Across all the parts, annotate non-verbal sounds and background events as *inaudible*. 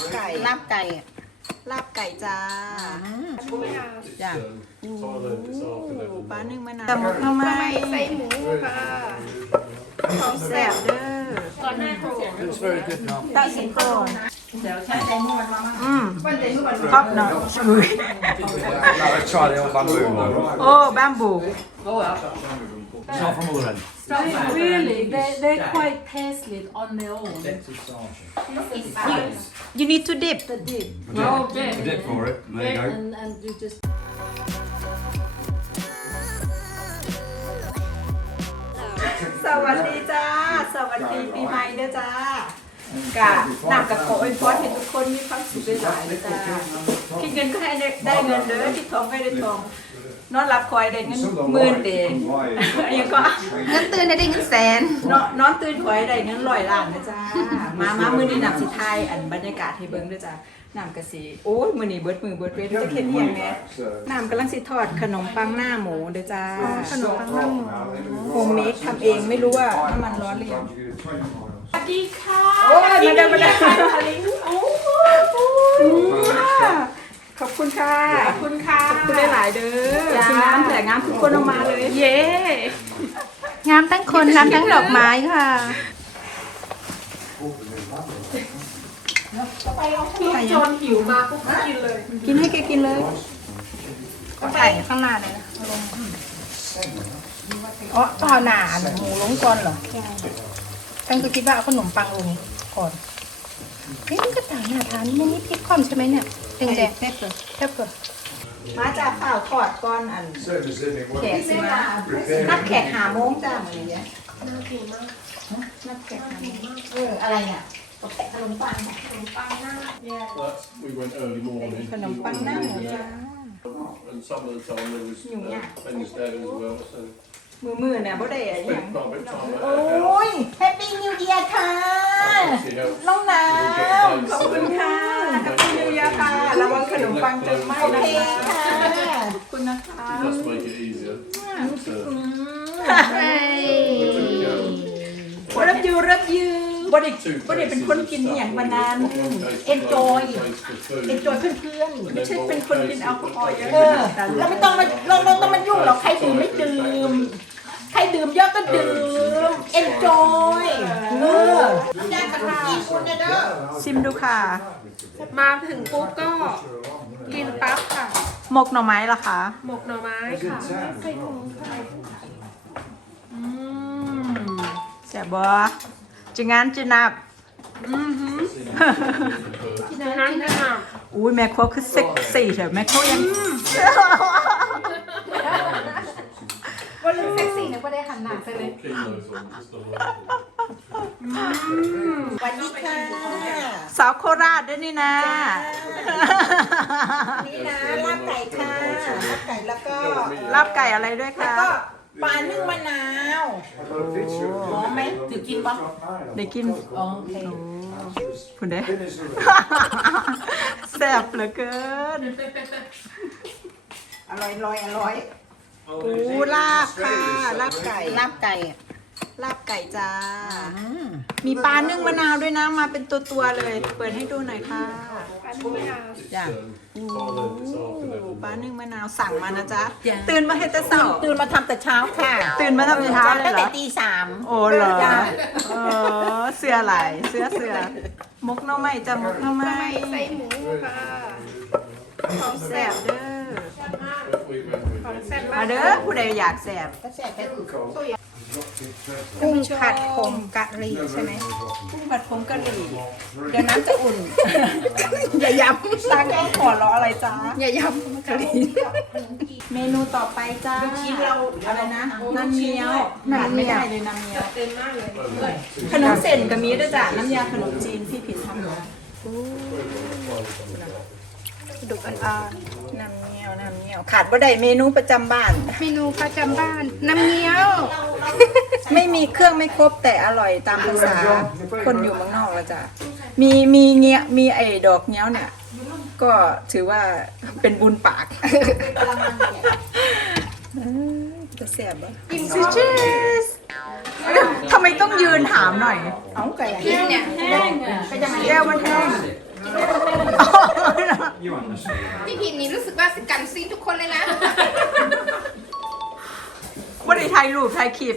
บไก่ลาบไก่อะลาบไก่จ้าจ้ะ Thailand this โอ้ afternoon. ปลานึ่งมะนาวแต่หมกหน่อไม้ใส่หมูค่ะของแซ่บเด้อ It's very good now. ตักสินก่อน อืมท็อปหน่อยอุ้ย No, let's try the old bamboo one. โอ้แบมบู It's not from Ulland. Really, they they're quite tasty on their own. you need to dip The dip, A dip for it. There you go. and and you just สวัสดีจ้า สวัสดีปีใหม่เด้อจ้า กะนำกับขออวยพรให้ทุกคนมีความสุขหลายๆเลยจ้าคิดเงินก็ให้ได้เงินเด้อคิดทองให้ได้ทอง นอนหลับคอยได้เงินหมื่นเดงอันนี้ก็เงินตื่นได้ได้เงินแสนนอนนอนตื่นคอยได้เงินร้อยล้านนะจ้ามามามือนี้นำสิไทยอันบรรยากาศให้เบิ่งเด้อจ้านำกะสิโอ้ยมือนี้เบิดมือเบิดเวทจะเข็ดเอียงแหน่น้ำกำลังสิทอดขนมปังหน้าหมูเด้อจ้าขนมปังหน้าหมูโฮมเมดทำเองไม่รู้ว่าน้ำมันร้อนหรือยัง สวัสดีค่ะโอ้ยมาเดินมาเดินโอ้ขอบคุณค่ะ ขอบคุณค่ะขอบคุณหลายๆเด้อที่งามแต่งามทุกคนออกมาเลย เย้งามทั้งคนงามทั้งดอกไม้ค่ะจนหิวมาปุ๊บก็กินเลยกินให้แกกินเลยไก่ข้างหน้าเลยนะอ๋อต้องเอาหนาหมูลงก่อนเหรอ ฉันก็คิดว่าเอาขนมปังลงก่อนเฮ้ยมันก็ต่างหน้าทานนี่นี่พริกคว่ำใช่ไหมเนี่ยแดงแดงเป๊ปเลยแซ่บเกินมาจากเปล่าทอดก้อนอัน Service in it. แขกสิมานัดแขกหาโมงจ้าเหมือนอย่างเงี้ยนัดแขกหาโมงเอออะไรเนี่ยขนมปัง That's, we went early morning. ขนมปังหน้าหมูจ้า And some of the time there was Nhiều nha. uh, things there as well. So มือมือเนี่ยบ่ได้อะไรอย่าง big part, big time at โอ our house. ้ยแฮปปี้นิวเยียร์ค่ะ Obviously helps. น้องน้ำขอบคุณค่ะแฮปปี้นิวเยียร์ค่ะระวังขนมปังจะไหม้นะคะขอบคุณนะคะ Just make it easier. So, รับยูรับยู บ่ได้บ่ได้เป็นคนกินอหย่างมานาน enjoy enjoy เพื่อนๆไม่ใช่เป็นคนกินแอลกอฮอล์เยอะเออเราไม่ต้องมาเราเราต้องมายุ่งหรอกใครดื่มไม่ดื่ม ใครดื่มเยอะก็ดื่ม enjoy เออชิมดูค่ะ มาถึงปุ๊บก็กินปั๊บค่ะ หมกหน่อไม้เหรอคะ หมกหน่อไม้ค่ะอืมแซ่บบ่ จะงานจะนับนั้นค่ะอุ้ยแม่ครัวคือเซ็กซี่เถอะแม่ครัวยังว่าเรื่องเซ็กซี่เนี่ยก็ได้หันหน้าไปเลย four kilos on just on that. สวัสดีค่ะสาวโคราชด้วยนี่นะ นี่นะลาบไก่ค่ะลาบไก่แล้วก็ลาบไก่อะไรด้วยคะก็ ปลานึ่งมะนาว หอมไหมถือกินปะได้กิน โอเคคุณเด้แซ่บเหลือเกิน อร่อยอร่อยอร่อยอูลาบค่ะลาบไก่ลาบไก่อะ ลาบไก่จ้า มีปลานึ่งมะนาวด้วยนะมาเป็นตัวตัวๆเลย เปิดให้ดูหน่อยค่ะ It's um, Thailand this โอ้ afternoon. ปลานึ่งมะนาวสั่งมานะจ๊ะ ตื่นมาให้แต่เช้าตื่นมาทำแต่เช้าค่ะตื่นมาทำเช้าเลยตั้งเหรแต่อตีสามโอ้เหรอเออเสื้อไหลเสื้อเสื้อมกหน้อไม้จ้ะมกหน้อไม้ใส่หมูค่ะของแซ่บเด้อ We went with it. มาเด้อผู้ใดอยากแซ่บก็แซ่บไป กุ้งผัดผงกะหรี่ใช่ไหมกุ้งผัดผงกะหรี่เดี๋ยวน้ำจะอุ่นอย่าย้ำตาแก้วขอร้ออะไรจ้าอย่าย้ำกะหรี่เมนูต่อไปจ้าชิ้นเราอะไรนะน้ำเงี้ยวขาดไม่ได้เลยน้ำเงี้ยวเต็มมากเลยขนมเส้นกับมีด้วยจ้ะน้ำยาขนมจีนที่ผิดทำมาดุกอ่อนน้ำเงี้ยวน้ำเงี้ยวขาดบ่ได้เมนูประจำบ้านๆเมนูประจำบ้านน้ำเงี้ยว ไม่มีเครื่องไม่ครบแต่อร่อยตามภาษาคนอยู่เมืองนอกแล้วจ้ะมีมีเงี้ยมีไอ้ดอกเงี้ยวเนี่ย ก็ถือว่าเป็นบุญปากเอ้ยจะเสียบอะชิชสทำไมต้องยืนถามหน่อย เอาไก่กินเนี่ยแก้วมันแห้ง You won't listen to พี่พิมนี่รู้สึกว่าสกันซีนทุกคนเลยนะว่าได้ถ่ายรูปถ่ายคลิป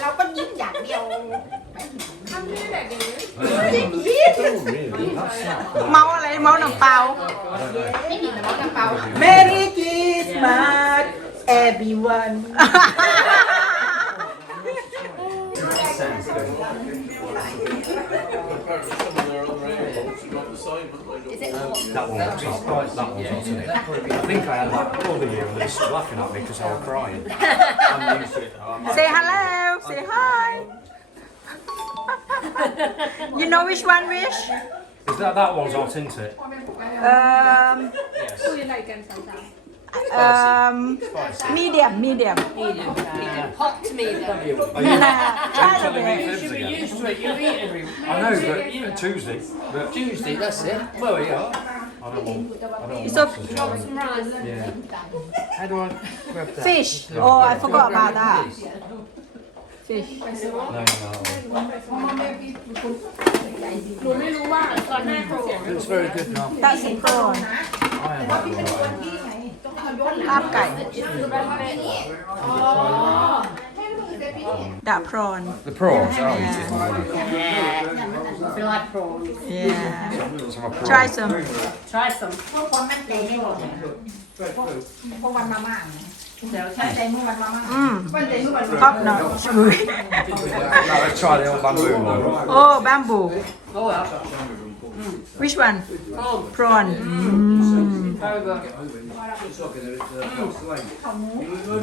เราก็ยิ้มอย่างเดียวเมาอะไรเมาหนังเปล่าไม่มีน้ำน้ำเปล่า Merry Christmas everyone Apparently some of their other airports have got the same, haven't they? That one was off. That one's off, isn't it? I think I had that all the year and they stood laughing at me because I was crying. *laughs* I'm used to it though. I'm say hello say hi *laughs* you know which one which Is that that one's hot, isn't it? um คุยอะไรกันสาว um medium mediumๆ hot to me เลย Are you, are you Try a telling me bit. fibs *laughs* again? used to it. You eat every I know, but Tuesday. But Tuesday. That's it. Well, yeah. I don't want. I don't It's want okay. lobsters. some rice Yeah. How do I grab that? fish oh I forgot about that fish No, no, no. หนูไม่รู้ว่าตอนหน้าโปร Looks very good now. that's a prawn I am that one. ลาบไก่ ดาพรอน The prawns. Oh, you did. blood prawn yeah Some of try prawns. some try some พวกความมั่นใจให้หมดพวกวันมาม่าเดี๋ยวใช้ใจเมื่อวันมาม่า mm top notch Ui. No, let's try the old bamboo one. oh bamboo Oh, yeah. which one prawn prawn mm. Very good.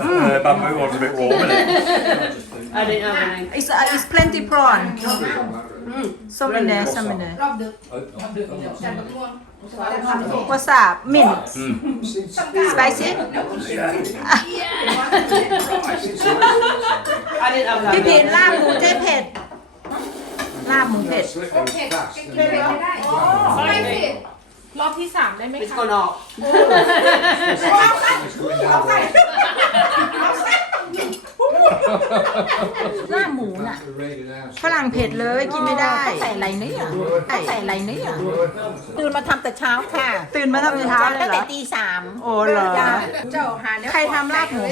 Uh, bamboo one's a bit warm, isn't it? I didn't have any it's uh, it's plenty prawn some in there some in there รอบดึกจันทร์ม่วง what's up mint spicy I didn't have พี่ that พีนลาบหมูเจ๊เผ็ด ลาบหมูเผ็ด โอเคกินไปได้ ไม่สิ รอบที่สามได้ไหมคะ It's gone off ลาบหมูน่ะ ฝรั่งเผ็ดเลยกินไม่ได้ใส่อะไรเนี่ยใส่อะไรเนี่ยตื่นมาทำแต่เช้าค่ะตื่นมาทำในเช้าเลยตั้งเหรแต่อ ตีสามโอ้เหรอ เจ้าหาเนี่ยใครทำลาบหมู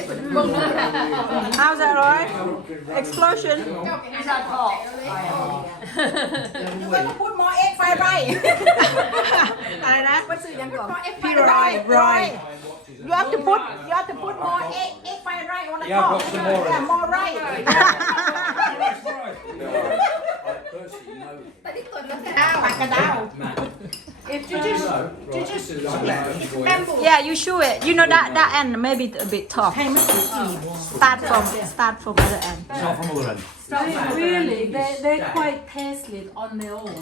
How's that right explosion ชาทอกก็พูดมอเอ็กไฟไรอะไรนะว่าสื่อยังก่อนพี่รอยรอย you have to put you have to put more egg egg fried rice on the Yeah, I've top got some more. yeah more rice *laughs* ปากกระดาว if you just yeah you chew it you know that that end maybe a bit tough ให้มันสีกี่บ start from start from other end It's not from other end. Really, they they're quite tasteless on their own.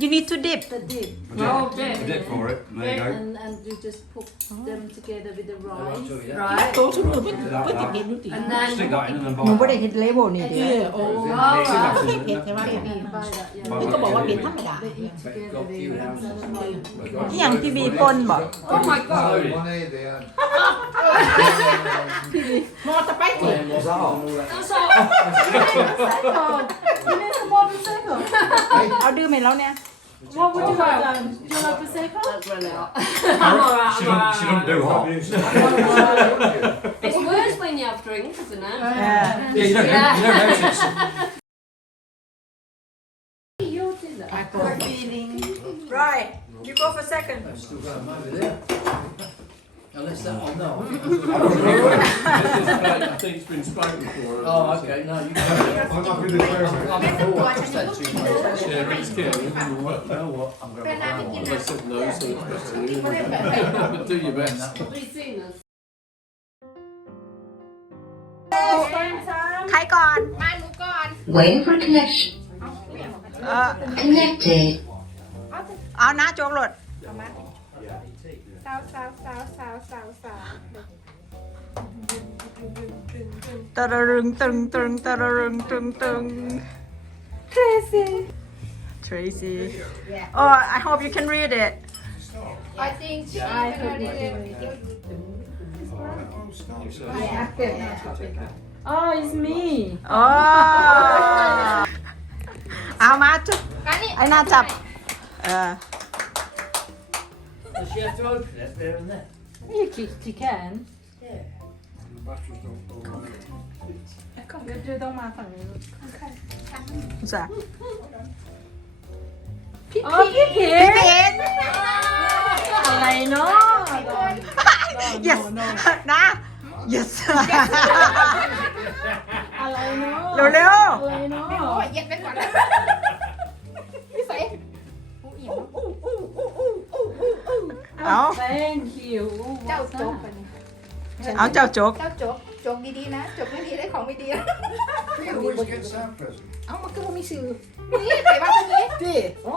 you need to dip The dip, oh bit A dip for it. There you go. and and you just put them together with the rice, right โตชุดมือเพื่อเพื่อจะกินดูตี and then Stick that in and then หนู bite. ไม่ได้เห็นเลเวลนี่เอเดียอโอ้ Stick that ก็ in ไม่ and เผ็ดใช่ไหม by that, yeah. นี่ก็บอกว่าเผ็ดธรรมดา They eat together. They and then ที่อย่างพี่บีปนบอก oh my god มอสไปจี that's all Oh, you need some more prosecco. เอาดื้อไหมแล้วเนี่ย What would you like? Um, do you like prosecco? that's really hot I'm alright She I'm doesn't, she alright doesn't do hot. it's worse when you have drinks isn't it Yeah. Yeah, you don't, Yeah. you don't notice. yours is it right you go for second Unless that one, no. I think it's been spoken for. Oh, okay. No, you can't. I'm not really fair. I'm a four. What's that two months? Yeah, it's Ken. You know what? I'm going to go They said no, so it's better than you. But do your best. have you seen us ใครก่อน มาหนูก่อน Waiting for connection. เออ Connected. เอานะโจกหลดส าวสาวสาวสาวสาวสาว ตะรึงตึงตึงตะรึงตึงตึง Tracy Tracy oh I hope you can read it I think she I could not do it. Oh, it's me. oh *laughs* เอามาจุ๊บ อันนี้ ไอ้หน้าจับ เออ Does she have to open it there and then? You, can- you can. The batteries don't go on. เดี๋ยวเดี๋ยวต้องมาฝั่งนี้จ้ะ พี่อ๋อพี่ผิพี่ดเพนอะไรเนาะ yes นะ yes อะไรเนาะ เร็วเร็วอะไรเนาะ โอ้ยเย็นไปก่อน เอา thank you เจ้าโจ๊กไปนี่เอาเจ้าโจ๊กเจ้าโจ๊กโจ๊กดีๆนะโจ๊กไม่ดีได้ของไม่ดีนะ He always gets our present. เอ้ามันก็บ่มีชื่อนี่ไปว่าตรงนี้ดิโอ้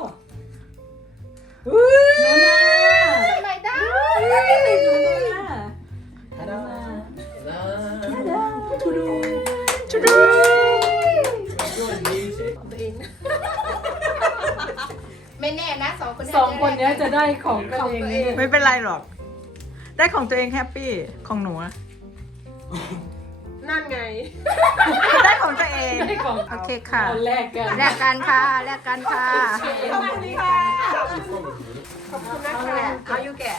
โนนาทำไมได้โนนาชุดู Enjoying ไม่แน่นะสองคนสองคนเนี้ยจะได้ของกันเองเนี่ยไม่เป็นไรหรอก ได้ของตัวเองแฮปปี้ ของหนูอะนั่นไง ได้ของตัวเอง ได้ของโอเคค่ะเอาแลกกันแลกกันค่ะแลกกันค่ะ ขอบคุณค่ะ ขอบคุณนะคะเอาอยู่แกะ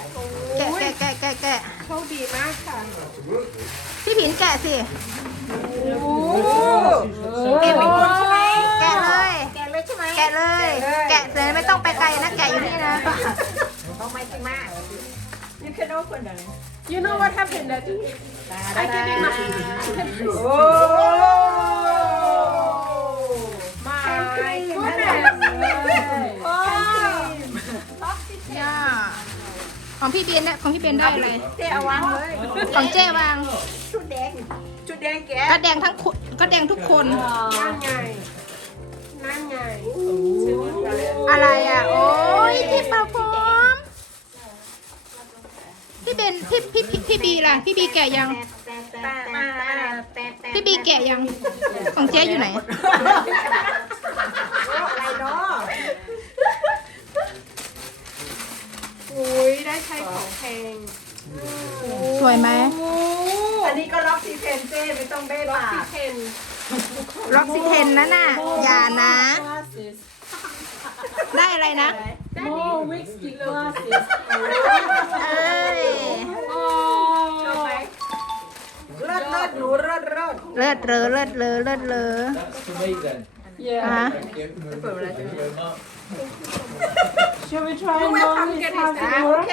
แกะแกะแกะแกะแกะโชคดีมากค่ะ พี่ผินแกะสิโอ้เก็บเป็นคนใช่ไหม can open it You know what happened that I give it my โอ้ my goodness ย่าของพี่เบนได้ของพี่เบนได้อะไร เจ๊เอาวางเลยของเจ้วางชุดแดงชุดแดงแกะก็แดงทั้งคนก็แดงทุกคน นั่นไงนั่นไงอะไรอะ โอ้ยที่เป่าผม พี่เบนพี่พี่พี่พี่บีล่ะ พี่บีแกะยังแต่แต่แต่แต่แต่พี่บีแกะยัง ของเจ๊อยู่ไหน อะไรเนาะอุ้ยได้ใช้ของแพงสวยไหมอันนี้ก็ล็อกซีเพนเจ้ไม่ต้องเบ้ปากพี่เพนล็อกซิเทนนะน่ะอย่านะ glasses ได้อะไรนะ more whiskey glasses เอ้ยเลิศเลิศหนูเลิศเลิศเลิศเลอเลิศเลอเลิศเลอ That's for me then. yeah ฮะ Thank you. Thank you very much. shall we try and ไม่ roll ทำ this กัน house นะโอ door เค